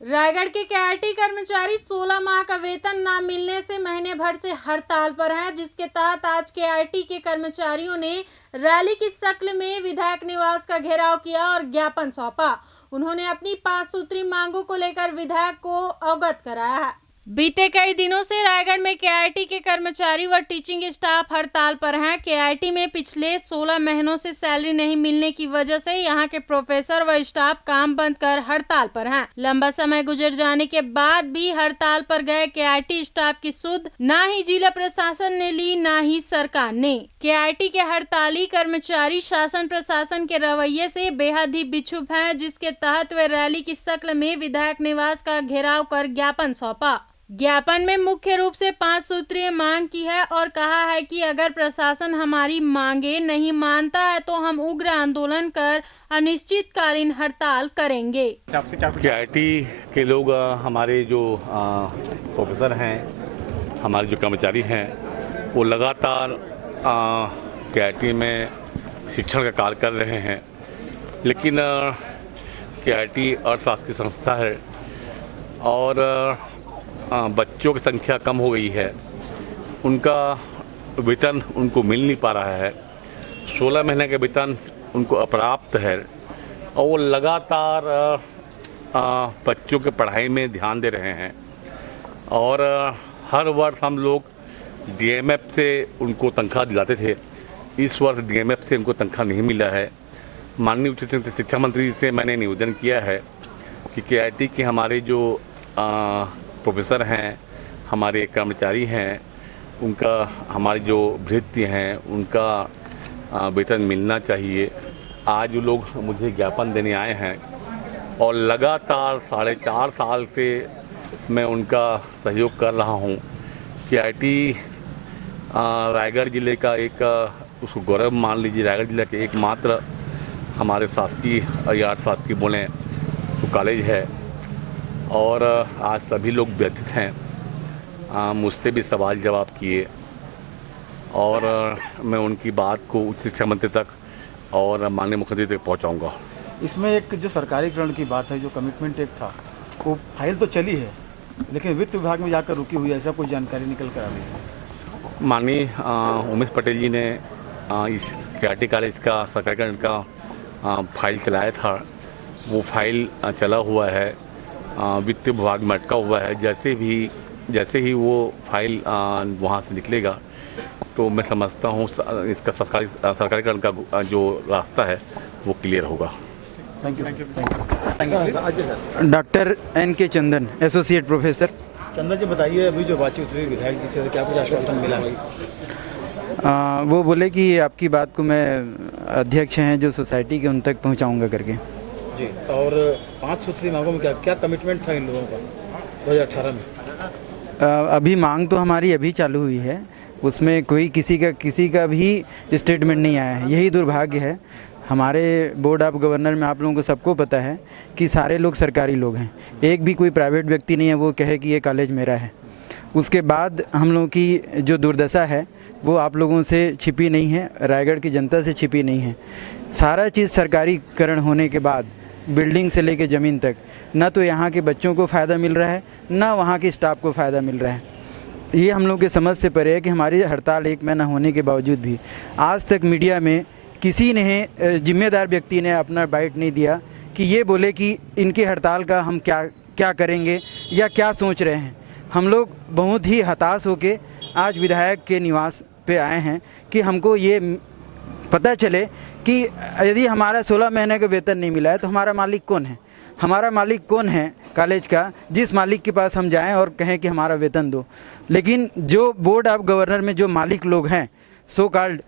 रायगढ़ के केआईटी कर्मचारी 16 माह का वेतन न मिलने से महीने भर से हड़ताल पर हैं, जिसके तहत आज केआईटी के कर्मचारियों ने रैली की शक्ल में विधायक निवास का घेराव किया और ज्ञापन सौंपा। उन्होंने अपनी 5 सूत्री मांगों को लेकर विधायक को अवगत कराया है। बीते कई दिनों से रायगढ़ में केआईटी के कर्मचारी व टीचिंग स्टाफ हड़ताल पर हैं। केआईटी में पिछले 16 महीनों से सैलरी नहीं मिलने की वजह से यहां के प्रोफेसर व स्टाफ काम बंद कर हड़ताल पर हैं। लंबा समय गुजर जाने के बाद भी हड़ताल पर गए केआईटी स्टाफ की सुध न ही जिला प्रशासन ने ली, न ही सरकार ने। केआईटी के हड़ताली कर्मचारी शासन प्रशासन के रवैये से बेहद ही विक्षुब्ध हैं, जिसके तहत वे रैली की शक्ल में विधायक निवास का घेराव कर ज्ञापन सौंपा। ज्ञापन में मुख्य रूप से 5 सूत्रीय मांग की है और कहा है कि अगर प्रशासन हमारी मांगे नहीं मानता है तो हम उग्र आंदोलन कर अनिश्चितकालीन हड़ताल करेंगे। केआईटी के लोग हमारे जो प्रोफेसर हैं, हमारे जो कर्मचारी हैं, वो लगातार केआईटी में शिक्षण का कार्य कर रहे हैं, लेकिन केआईटी अर्थशास्त्र की संस्था है और बच्चों की संख्या कम हो गई है, उनका वेतन उनको मिल नहीं पा रहा है। 16 महीने का वेतन उनको अपर्याप्त है और वो लगातार बच्चों के पढ़ाई में ध्यान दे रहे हैं और हर वर्ष हम लोग डीएमएफ से उनको तनख्वाह दिलाते थे। इस वर्ष डीएमएफ से उनको तनख्वाह नहीं मिला है। माननीय उच्च शिक्षा मंत्री से मैंने निवेदन किया है कि केआईटी के हमारे जो प्रोफेसर हैं, हमारे कर्मचारी हैं, उनका हमारी जो भृत्य हैं उनका वेतन मिलना चाहिए। आज वो लोग मुझे ज्ञापन देने आए हैं और लगातार 4.5 साल से मैं उनका सहयोग कर रहा हूं। केआईटी रायगढ़ जिले का एक उसको गौरव मान लीजिए, रायगढ़ जिले के एकमात्र हमारे शासकीय या अर्थशास्त्री बोलें तो कॉलेज है और आज सभी लोग व्यथित हैं। मुझसे भी सवाल जवाब किए और मैं उनकी बात को उच्च शिक्षा मंत्री तक और माननीय मुख्यमंत्री तक पहुंचाऊंगा। इसमें एक जो सरकारीकरण की बात है, जो कमिटमेंट एक था, वो फाइल तो चली है लेकिन वित्त विभाग में जाकर रुकी हुई है, ऐसा कोई जानकारी निकल कर आ रही है? माननीय उमेश पटेल जी ने इस केआईटी कॉलेज का सरकारीकरण का फाइल चलाया था। वो फाइल चला हुआ है, वित्त विभाग में अटका हुआ है। जैसे ही वो फाइल वहाँ से निकलेगा तो मैं समझता हूँ इसका सरकारीकरण का जो रास्ता है वो क्लियर होगा। Thank you. Doctor NK Chandan, associate professor. Chandan ji, बताइए, अभी जो बातचीत हुई विधायक जी से, क्या कुछ आश्वासन मिला है? वो बोले कि आपकी बात को मैं अध्यक्ष हैं जो सोसाइटी के उन तक पहुंचाऊंगा करके जी। और 5 सूत्री मांगों में क्या कमिटमेंट था इन लोगों का 2018 में? अभी मांग तो हमारी अभी चालू हुई है, उसमें कोई किसी का भी स्टेटमेंट नहीं आया है। यही दुर्भाग्य है। हमारे बोर्ड ऑफ गवर्नर में आप लोगों को सबको पता है कि सारे लोग सरकारी लोग हैं, एक भी कोई प्राइवेट व्यक्ति नहीं है वो कहे कि ये कॉलेज मेरा है। उसके बाद हम लोगों की जो दुर्दशा है वो आप लोगों से छिपी नहीं है, रायगढ़ की जनता से छिपी नहीं है। सारा चीज़ सरकारीकरण होने के बाद बिल्डिंग से लेके ज़मीन तक ना तो यहाँ के बच्चों को फ़ायदा मिल रहा है, ना वहाँ के स्टाफ को फ़ायदा मिल रहा है। ये हम लोग के समझ से परे है कि हमारी हड़ताल 1 महीना होने के बावजूद भी आज तक मीडिया में किसी ने, जिम्मेदार व्यक्ति ने अपना बाइट नहीं दिया कि ये बोले कि इनकी हड़ताल का हम क्या करेंगे या क्या सोच रहे हैं। हम लोग बहुत ही हताश होके आज विधायक के निवास पे आए हैं कि हमको ये पता चले कि यदि हमारा 16 महीने का वेतन नहीं मिला है तो हमारा मालिक कौन है। हमारा मालिक कौन है कॉलेज का, जिस मालिक के पास हम जाएं और कहें कि हमारा वेतन दो। लेकिन जो बोर्ड ऑफ गवर्नर में जो मालिक लोग हैं, सो कॉल्ड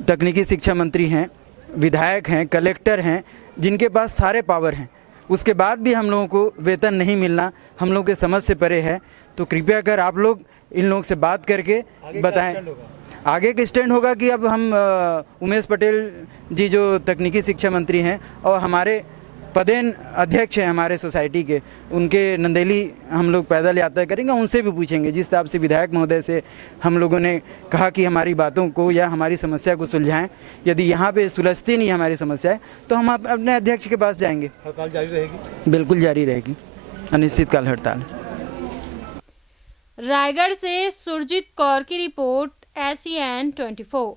तकनीकी शिक्षा मंत्री हैं, विधायक हैं, कलेक्टर हैं, जिनके पास सारे पावर हैं, उसके बाद भी हम लोगों को वेतन नहीं मिलना हम लोग के समझ से परे है। तो कृपया कर आप लोग इन लोगों से बात करके बताएं। आगे का स्टैंड होगा कि अब हम उमेश पटेल जी जो तकनीकी शिक्षा मंत्री हैं और हमारे पदेन अध्यक्ष हैं हमारे सोसाइटी के, उनके नंदेली हम लोग पैदल यात्रा करेंगे, उनसे भी पूछेंगे। जिस हिसाब से विधायक महोदय से हम लोगों ने कहा कि हमारी बातों को या हमारी समस्या को सुलझाएं, यदि यहाँ पे सुलझती नहीं हमारी समस्या है तो हम अपने अध्यक्ष के पास जाएंगे। हड़ताल जारी रहेगी? बिल्कुल जारी रहेगी। अनिश्चितकाल हड़ताल। रायगढ़ से सुरजीत कौर की रिपोर्ट, SEN 24।